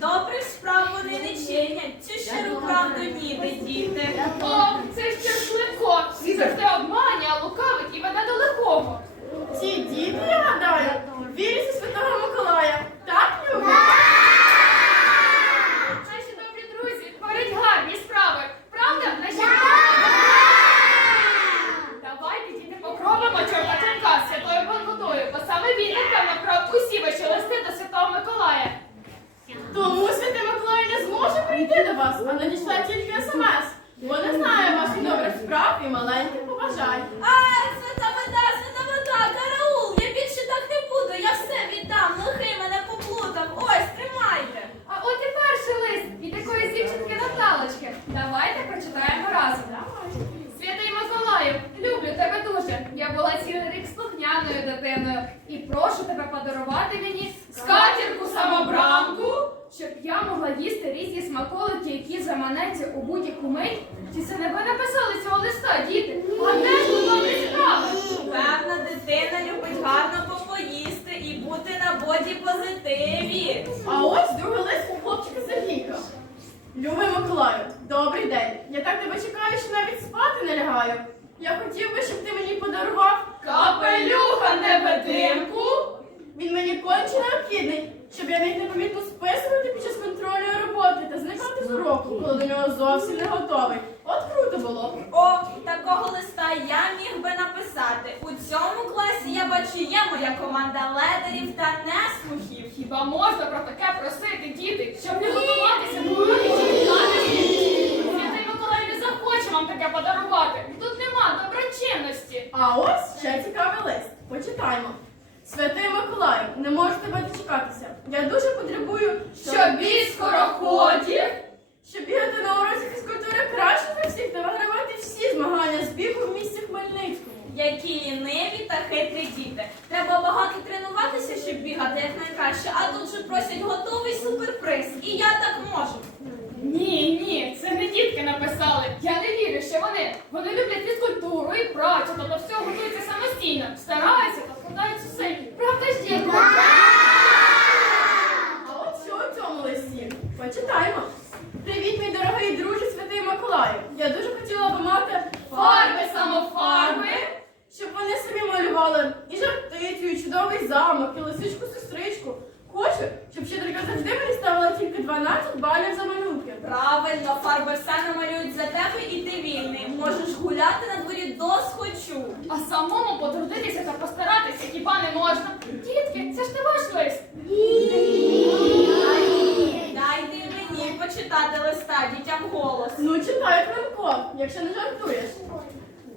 діти? Добрих справ вони не чинять, цю щиру правду ніде діти. О, це ще ж легко. Він завжди обманює, лукавить і веде до лихого. Ці діти, я гадаю, вірять у святого Миколая. Так, Люба? Наші добрі друзі творять гарні справи. Правда? Наші Давайте, діти, попробуємо чорнотинка з святою Бонводою, бо саме він, напевно, прав усі ваші листи до святого Миколая. Тому святий Миколай не зможе прийти до вас, а надійшла тільки смс, бо не знає ваших добрих справ і маленьких побажань. А, свята вода, свята вода, караул! Я більше так не буду, я все віддам, лихий мене поплутав. Ось, тримайте. А от і перший лист від якоїсь дівчинки Наталочки. Давайте прочитаємо разом. Святий Миколаю, люблю тебе дуже. Я була цілий рік слухняною дитиною і прошу тебе подарувати мені скатірку які у будь-яку мить. Чи це не ви написали цього листа, діти? А де ж тут добрі справи? Певна дитина любить гарно попоїсти і бути на боді позитиві. А ось другий лист у хлопчика Сергійка. Любий Миколаю, добрий день. Я так тебе чекаю, що навіть спати не лягаю. Я хотів би, щоб ти мені подарував Капелюха невидимку. Він мені конче необхідний, щоб я міг непомітно списувати під час нього зовсім не готовий. От круто було. О, такого листа я міг би написати. У цьому класі я бачу є моя команда ледерів та неслухів. Хіба можна про таке просити, діти, щоб не готуватися до? Святий Миколай не захоче вам таке подарувати. Тут нема доброчинності. А ось ще цікавий лист. Почитаймо. Святий Миколаю, не можу тебе дочекатися. Я дуже потребую, Щоб від скороходів щоб бігати на уроці фізкультури краще за всіх та вигравати всі змагання з бігу в місті Хмельницькому. Які ліниві та хитрі діти. Треба багато тренуватися, щоб бігати як найкраще, а тут же просять готовий суперприз. І я так можу. Ні, ні, це не дітки написали. Я не вірю, що вони. Вони люблять фізкультуру і працю, тобто все готуються самостійно, стараються та вкладають зусиль. Правда ж, дітки? А от що у цьому листі? Почитаймо. Привіт, мій дорогий друже Святий Миколаю. Я дуже хотіла би мати Фарби, самофарби. щоб вони самі малювали і жартицю, і чудовий замок, і лисичку сестричку. Хочу, щоб вчителька завжди мені ставила тільки 12 балів за малюнки. Правильно, фарби все намалюють за тебе і ти вільний. Можеш гуляти на дворі до схочу. А самому потрудитися та постаратися хіба не можна? Дітки, це ж не ваш лист. Дайте й мені почитати листа дітям голос. Ну, читай, Франко, якщо не жартуєш.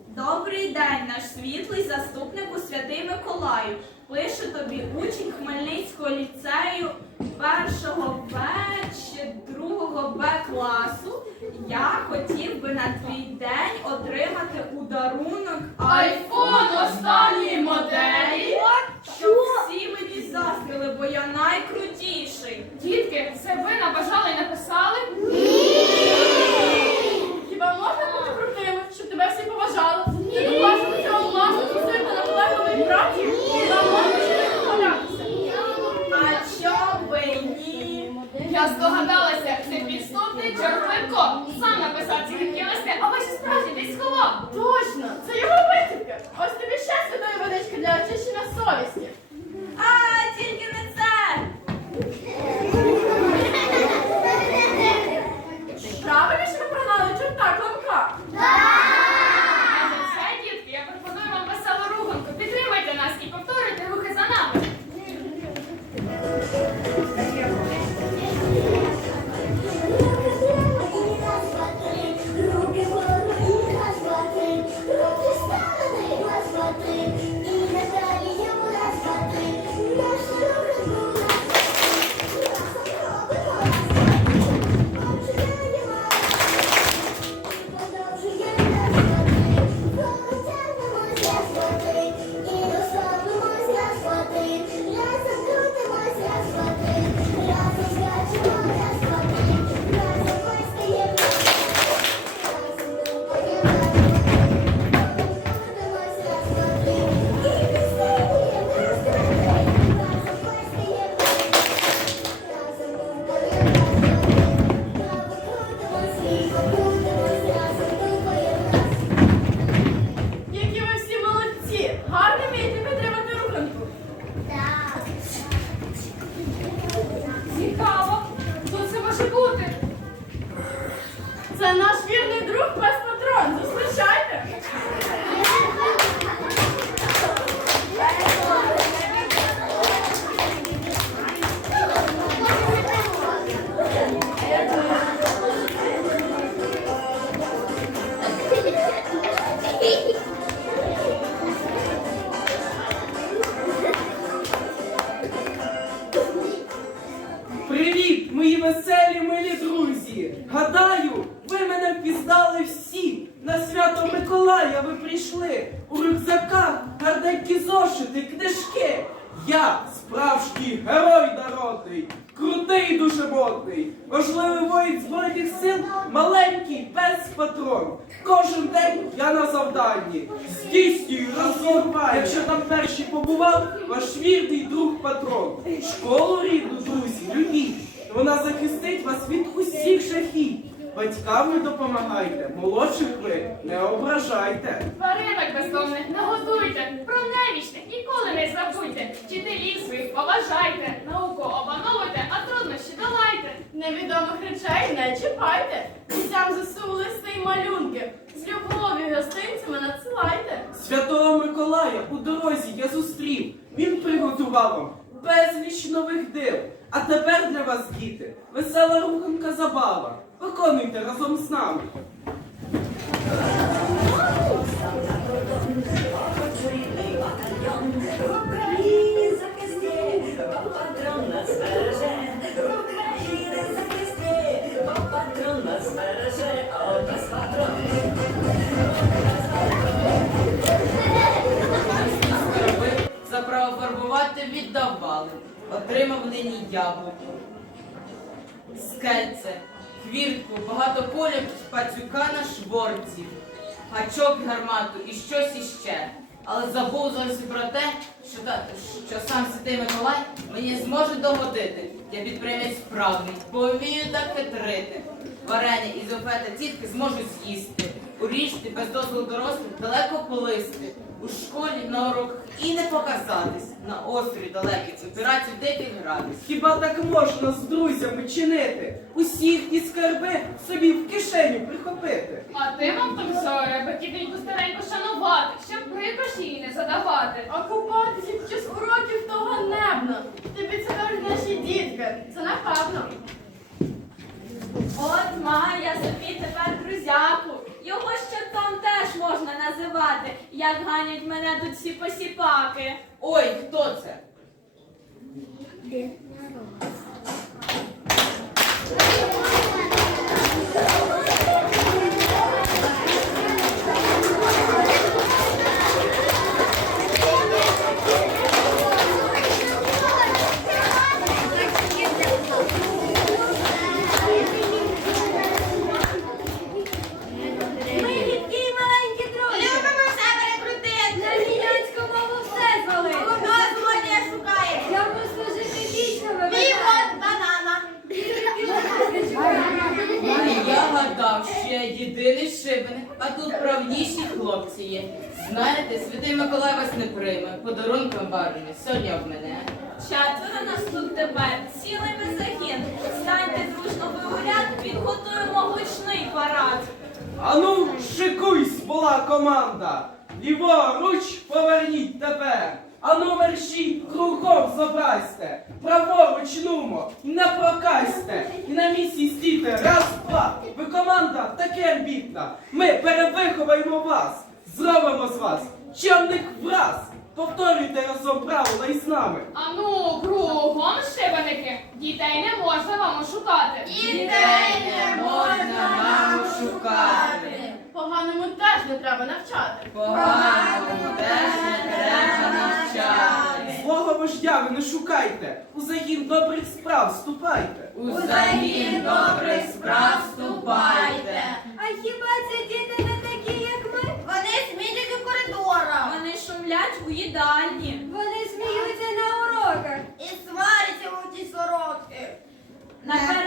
Добрий день, наш світлий заступнику Святий Миколаю. Пише тобі учень Хмельницького ліцею першого Б чи другого Б класу. Я хотів би на твій день отримати у дарунок Айфон останньої моделі. щоб всі мені заздрили, бо я найкрутіший. Дітки, це ви набажали і написали? Хіба можна бути крутими, щоб тебе всі поважали? Ти докласти до цього класу зусиль та наполегливої праці? Хіба можна ще не помилятися? А чом би ні? Я здогадалася, це підступний чорненко. Сам написав ці гидкі листи, а ваші справді десь сховав. Точно, це його витівки. Ось тобі ще святої водички для очищення совісті. У рюкзаках гарненькі зошити, книжки. Я справжній герой народний, крутий душемотний, важливий воїн збройних сил, маленький без патрон. Кожен день я на завданні. Здійснюю розгон. Якщо там перший побував, ваш вірний друг патрон. Школу рідну, друзі, любіть. Вона захистить вас від усіх жахів. Батькам ви допомагайте, молодших ви не ображайте. Бездомних не годуйте, про немічних ніколи не забудьте. Вчителів своїх поважайте, науку опановуйте, а труднощі долайте. Невідомих речей не чіпайте. Дітям ЗСУ листи й малюнки. З любов'ю гостинцями надсилайте. Святого Миколая у дорозі я зустрів. Він приготував вам безліч нових див. А тепер для вас, діти, весела руханка забава. Виконуйте разом з нами. Отримав. Скельце, хвіртку, багато колів, пацюка на шворці, гачок гармату і щось іще. Але забув зовсім про те, що, та, що сам святий Миколай мені зможе догодити. Я підприємець справний, повію так хитрити. Варення і зофета тітки зможу з'їсти. Уріжти без дозволу дорослих далеко полисти. У школі на уроках і не показатись. На острові далекий у піратів диких. Хіба так можна з друзями чинити? Усі їхні скарби собі в кишеню прихопити. А ти, мам зоре, батьківненьку стареньку шанувати, щоб прикро ж її не задавати. А купатися під час уроків то ганебно. Тобі це кажуть наші дітки. Це напевно. От маю я собі тепер друзяку. Його теж можна називати, як ганять мене тут всі посіпаки. Ой, хто це? Ми я єдиний шибеник, а тут правніші хлопці є. Знаєте, святий Миколай вас не прийме, подарунком барвами, сьогодні в мене. Четверо нас тут тепер, цілий ми загін. Станьте дружно вигулят, підготуємо гучний парад. Ану, шикуйсь, була команда. Ліворуч поверніть тепер. Ану мерщій кругом зобразьте. Праворуч нумо, не прокасьте. І на місці стійте. Раз, два. Ви команда таке амбітна. Ми перевиховаємо вас. Зробимо з вас чемних враз. Повторюйте разом правила із нами. Ану, кругом шибаники, дітей не можна вам ошукати. Дітей не можна нам шукати. Поганому теж не треба навчати. Поганому теж не треба навчати. Злого вождя ви не шукайте. У загін добрих справ вступайте. У загін добрих справ вступайте. А хіба це діти не такі, як ми? Вони смітять у коридорах. Вони шумлять у їдальні. Вони сміються на уроках. І сваряться у ті сорочки. На перерві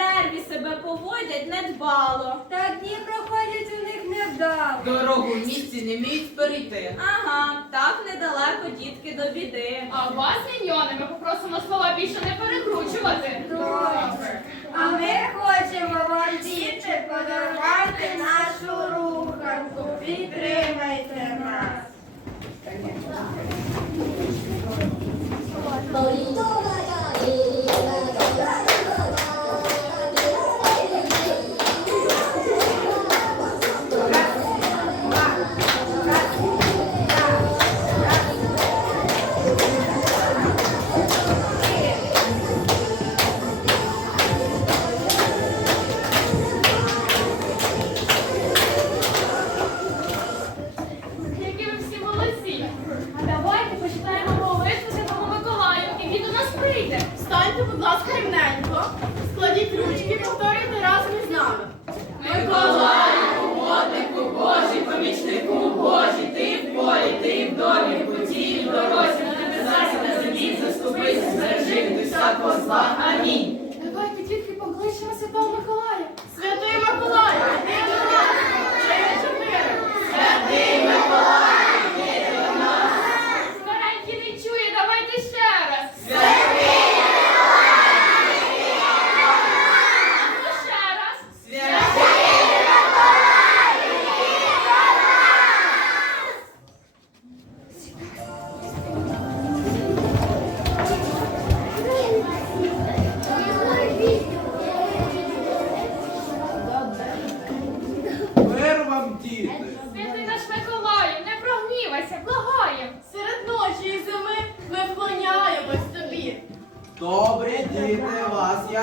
себе поводять недбало. Та дні проходять у них невдало. Дорогу в місті не вміють перейти. Ага, так недалеко дітки до біди. А вас, міньйони, ми попросимо слова більше не перекручувати. Добре. А ми хочемо вам, діти, подарувати нашу руханку. Підтримайте нас.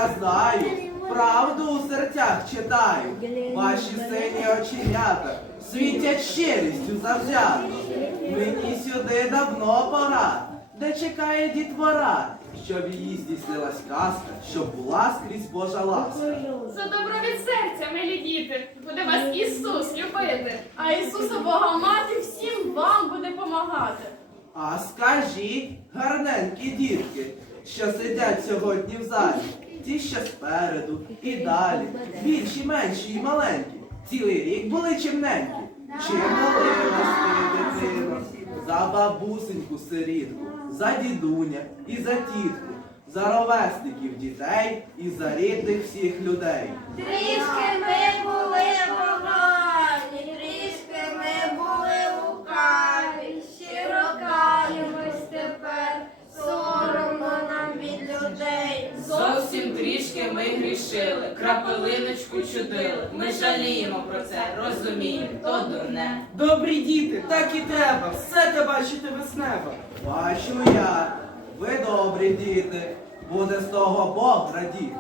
Я знаю. Правду у серцях читаю. Ваші сині оченята світять щирістю завзято. Мені сюди давно пора, де чекає дітвора, щоб її здійснилась казка, щоб була скрізь Божа ласка. За добро від серця, милі діти, буде вас Ісус любити. А Ісуса Бога Мати всім вам буде помагати. А скажіть, гарненькі дітки, що сидять сьогодні в залі, ті, що спереду і далі, більші, менші і маленькі, цілий рік були чимненькі. Чи молилась ти, дитино, за бабусеньку сирітку, за дідуня і за тітку, за ровесників дітей і за рідних всіх людей. Трішки ми були крапелиночку чудили. Ми жаліємо про це, розуміємо, то дурне. Добрі діти, так і треба, все те бачите веснево. Бачу я, ви добрі діти, буде з того Бог радіти.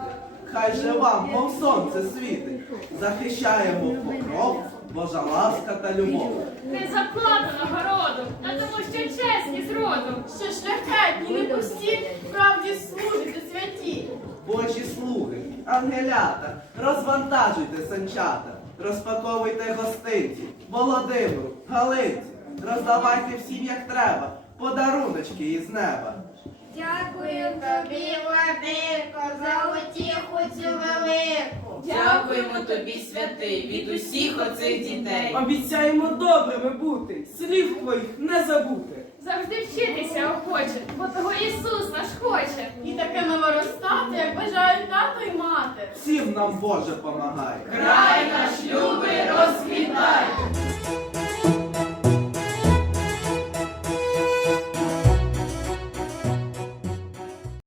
Хай же вам, мов сонце світить, захищаємо покров, Божа ласка та любов. Не закладено городу, а тому що чесні з роду. Що шляхетні, не пусті, правді служите святі. Божі слуги, ангелята, розвантажуйте санчата, розпаковуйте гостинці, Володимиру, Галинці, роздавайте всім як треба, подаруночки із неба. Дякую тобі, владико, за утіху цю велику. Дякуємо тобі, святий, від усіх оцих дітей. Обіцяємо добрими бути, слів твоїх не забути. Завжди вчитися охоче, бо того Ісус наш хоче. І такими виростати, як бажають тато й мати. Всім нам Боже помагай. Край наш любий розквітай,